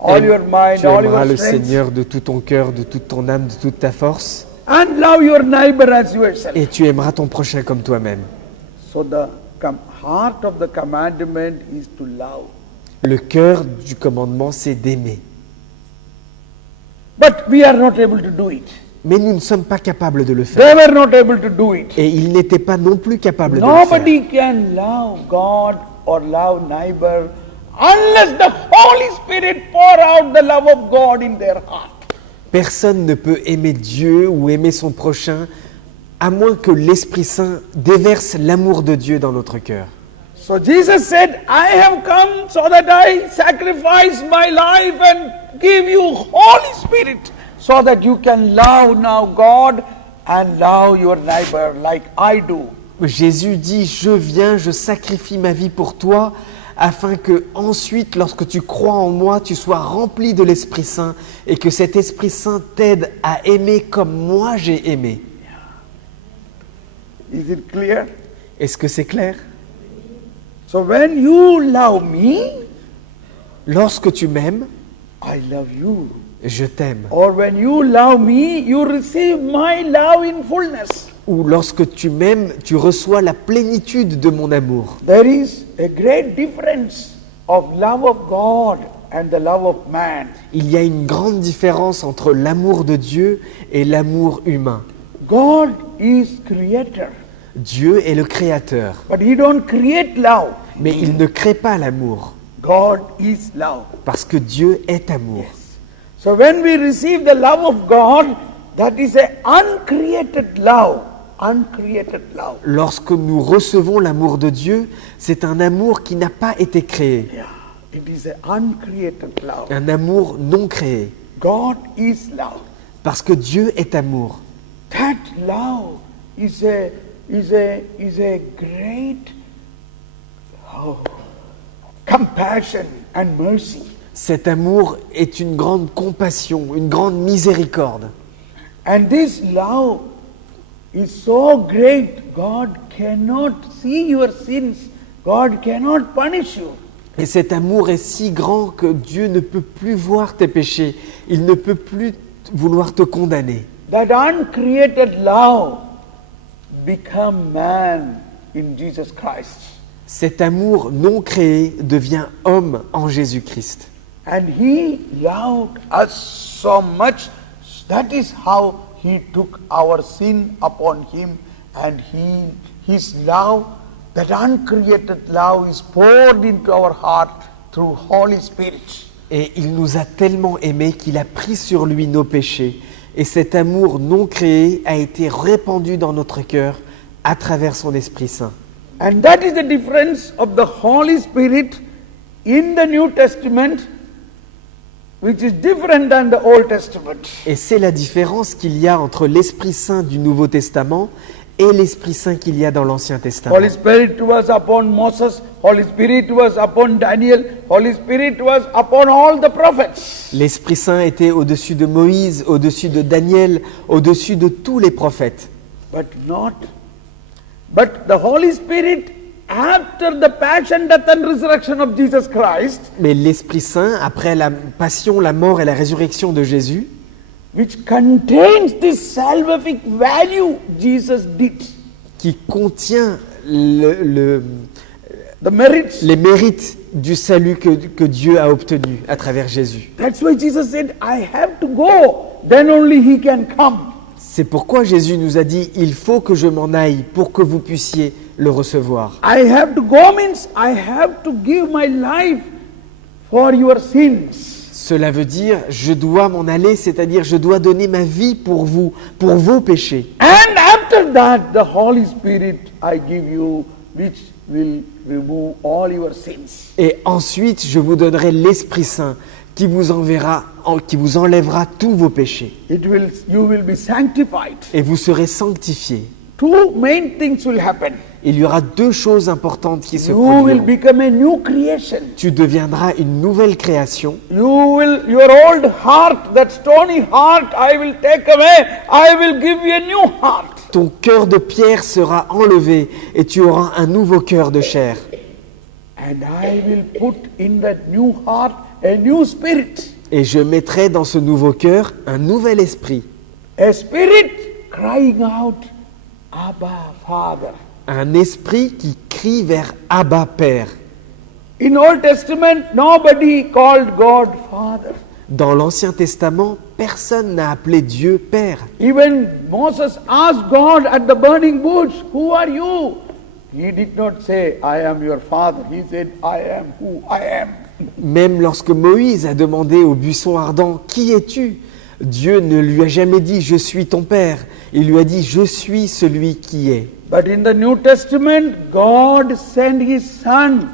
all your mind, Tu all aimeras your le strength, Seigneur de tout ton cœur, de toute ton âme, de toute ta force, and love your neighbor as yourself. et tu aimeras ton prochain comme toi-même. So the heart of the commandment is to love. Le cœur du commandement, c'est d'aimer. But we are not able to do it. Mais nous ne sommes pas capables de le They faire. were not able to do it. Et ils n'étaient pas non plus capables de le Nobody faire. can love God or love neighbor unless the Holy Spirit pour out the love of God in their heart. Personne ne peut aimer Dieu ou aimer son prochain à moins que l'Esprit Saint déverse l'amour de Dieu dans notre cœur. So Jesus said, I have come so that I sacrifice my life and give you Holy Spirit so that you can love now God and love your neighbor like I do. Jésus dit, je viens, je sacrifie ma vie pour toi, afin que ensuite, lorsque tu crois en moi, tu sois rempli de l'Esprit Saint et que cet Esprit Saint t'aide à aimer comme moi j'ai aimé. Is it clear? Est-ce que c'est clair? So when you love me, Lorsque tu m'aimes, I love you. je t'aime. Or when you love me, you receive my love in fullness. Ou lorsque tu m'aimes, tu reçois la plénitude de mon amour. There is a great difference of love of God and the love of man. Il y a une grande différence entre l'amour de Dieu et l'amour humain. God is creator, Dieu est le créateur, but he don't create love. mais il ne crée pas l'amour, God is love. parce que Dieu est amour. So when we receive the love of God, that is a uncreated love. Uncreated love. Lorsque nous recevons l'amour de Dieu, c'est un amour qui n'a pas été créé, Yeah, it is a uncreated love. un amour non créé, God is love. parce que Dieu est amour. That love is a great compassion and mercy. Cet amour est une grande compassion, une grande miséricorde. And this love is so great, God cannot see your sins. God cannot punish you. Et cet amour est si grand que Dieu ne peut plus voir tes péchés, il ne peut plus vouloir te condamner. That uncreated love become man in Jesus Christ. Cet amour non créé devient homme en Jésus-Christ. And he loved us so much. That is how he took our sin upon him, and his love, that uncreated love, is poured into our heart through Holy Spirit. Et il nous a tellement aimés qu'il a pris sur lui nos péchés. Et cet amour non créé a été répandu dans notre cœur à travers son Esprit Saint. And that is the difference of the Holy Spirit in the New Testament, which is different than the Old Testament. Et c'est la différence qu'il y a entre l'Esprit Saint du Nouveau Testament et l'Esprit Saint qu'il y a dans l'Ancien Testament. Holy Spirit was upon Moses, Holy Spirit was upon Daniel, Holy Spirit was upon all the prophets. L'Esprit Saint était au-dessus de Moïse, au-dessus de Daniel, au-dessus de tous les prophètes. But the Holy Spirit, after the passion, death and resurrection of Jesus Christ, Mais l'Esprit Saint, après la passion, la mort et la résurrection de Jésus, which contains this salvific value Jesus did, qui contient the merits. les mérites du salut que Dieu a obtenu à travers Jésus. That's why Jesus said, I have to go, then only he can come. C'est pourquoi Jésus nous a dit, il faut que je m'en aille pour que vous puissiez le recevoir. I have to go means I have to give my life for your sins. Cela veut dire, je dois m'en aller, c'est-à-dire je dois donner ma vie pour vous, pour vos péchés. And after that, the Holy Spirit I give you, which will remove all your sins. Et ensuite, je vous donnerai l'Esprit Saint qui vous enlèvera tous vos péchés. You will be sanctified. Et vous serez sanctifiés. Two main things will happen. Il y aura deux choses importantes qui se You will produiront. become a new creation. Tu deviendras une nouvelle création. Your old heart, that stony heart, I will take away. I will give you a new heart. Ton cœur de pierre sera enlevé et tu auras un nouveau cœur de chair. And I will put in that new heart a new spirit. Et je mettrai dans ce nouveau cœur un nouvel esprit. A spirit crying out, Abba, Father. Un esprit qui crie vers Abba, Père. In Old Testament, nobody called God Father. Dans l'Ancien Testament, personne n'a appelé Dieu Père. Even Moses asked God at the burning bush, who are you? He did not say, I am your father. He said, I am who I am. Même lorsque Moïse a demandé au buisson ardent, qui es-tu? Dieu ne lui a jamais dit, je suis ton Père. Il lui a dit, je suis celui qui est. But in the New Testament, God sent His Son.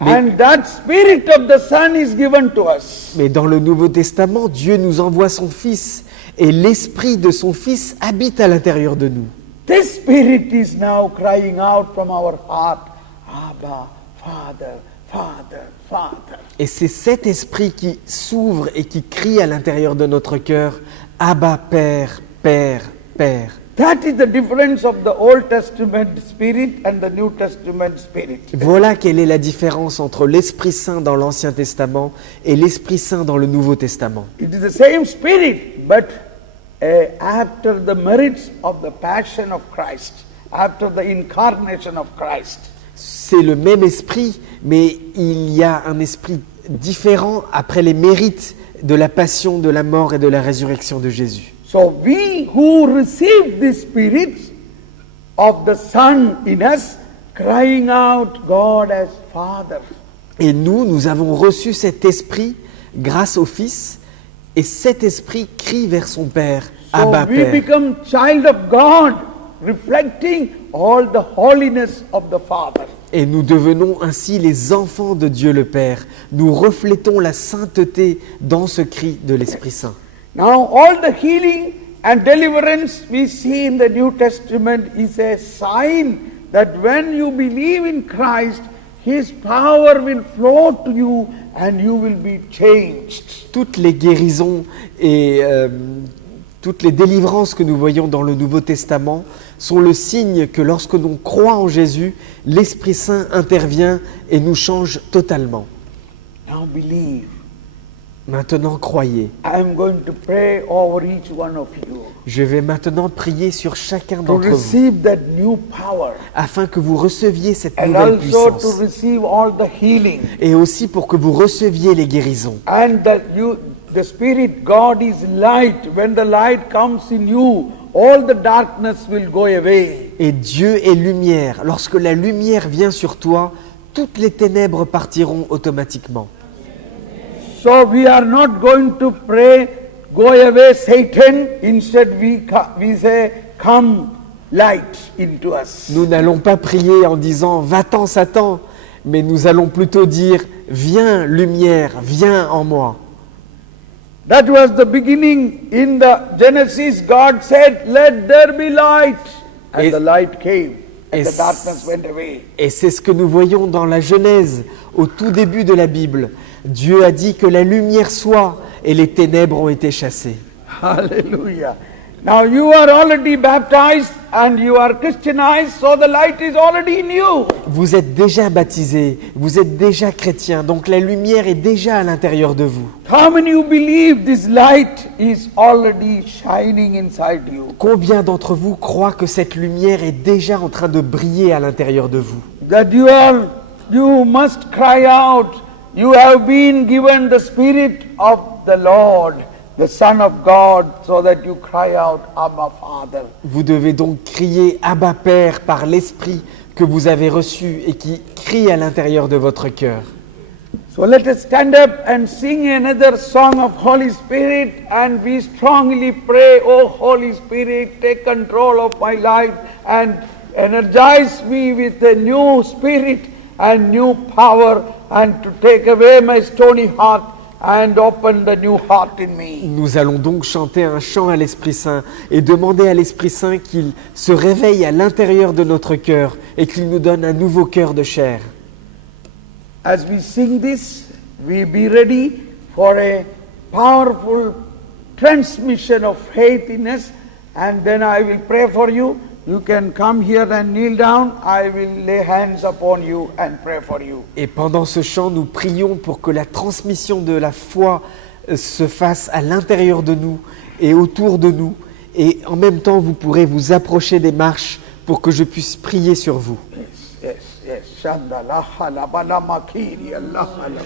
And that spirit of the Son is given to us. Mais dans le Nouveau Testament, Dieu nous envoie son Fils et l'esprit de son Fils habite à l'intérieur de nous. This Spirit is now crying out from our heart, Abba, Father, Father, Father. Et c'est cet esprit qui s'ouvre et qui crie à l'intérieur de notre cœur, Abba, Père, Père, Père. That is the difference of the Old Testament Spirit and the New Testament Spirit. Voilà quelle est la différence entre l'Esprit Saint dans l'Ancien Testament et l'Esprit Saint dans le Nouveau Testament. It is the same Spirit, but after the merits of the passion of Christ, after the incarnation of Christ. C'est le même esprit, mais il y a un esprit différent après les mérites de la passion, de la mort et de la résurrection de Jésus. So we who receive the Spirit of the Son in us, crying out God as Father. Et nous avons reçu cet esprit grâce au Fils, et cet esprit crie vers son Père, So Abba, we Père. become child of God, reflecting all the holiness of the Father. Et nous devenons ainsi les enfants de Dieu le Père. Nous reflétons la sainteté dans ce cri de l'Esprit Saint. Now all the healing and deliverance we see in the New Testament is a sign that when you believe in Christ, His power will flow to you and you will be changed. Toutes les guérisons et toutes les délivrances que nous voyons dans le Nouveau Testament sont le signe que lorsque l'on croit en Jésus, l'Esprit Saint intervient et nous change totalement. Now believe. Maintenant, croyez. I am going to pray over each one of you Je vais maintenant prier sur chacun to d'entre vous, receive that new power afin que vous receviez cette and nouvelle also puissance, to receive all the healing. et aussi pour que vous receviez les guérisons. And that the Spirit, God is light. When the light comes in you, all the darkness will go away. Et Dieu est lumière. Lorsque la lumière vient sur toi, toutes les ténèbres partiront automatiquement. So we are not going to pray, go away Satan. Instead we say, come light into us. Nous n'allons pas prier en disant « Va-t'en Satan », mais nous allons plutôt dire « Viens lumière, viens en moi ». That was the beginning. In the Genesis, God said, let there be light. And Et- the light came. And et the darkness went away. Et c'est ce que nous voyons dans la Genèse, au tout début de la Bible. Dieu a dit que la lumière soit, et les ténèbres ont été chassées. Hallelujah. Now you are already baptized and you are Christianized, so the light is already in you. Vous êtes déjà baptisés, vous êtes déjà chrétiens, donc la lumière est déjà à l'intérieur de vous. How many you believe this light is already shining inside you? Combien d'entre vous croient que cette lumière est déjà en train de briller à l'intérieur de vous? That you must cry out. You have been given the Spirit of the Lord, the Son of God, so that you cry out, Abba, Father. Vous devez donc crier Abba Père par l'Esprit que vous avez reçu et qui crie à l'intérieur de votre cœur. So let us stand up and sing another song of Holy Spirit, and we strongly pray, oh Holy Spirit, take control of my life and energize me with a new spirit and new power, and to take away my stony heart and open the new heart in me. Nous allons donc chanter un chant à l'Esprit Saint et demander à l'Esprit Saint qu'il se réveille à l'intérieur de notre cœur et qu'il nous donne un nouveau cœur de chair. As we sing this, we be ready for a powerful transmission of faith in us, and then I will pray for you. You can come here and kneel down. I will lay hands upon you and pray for you. Et pendant ce chant, nous prions pour que la transmission de la foi se fasse à l'intérieur de nous et autour de nous. Et en même temps, vous pourrez vous approcher des marches pour que je puisse prier sur vous. Yes, yes, yes. Shanda laha la bala makiri Allah Allah.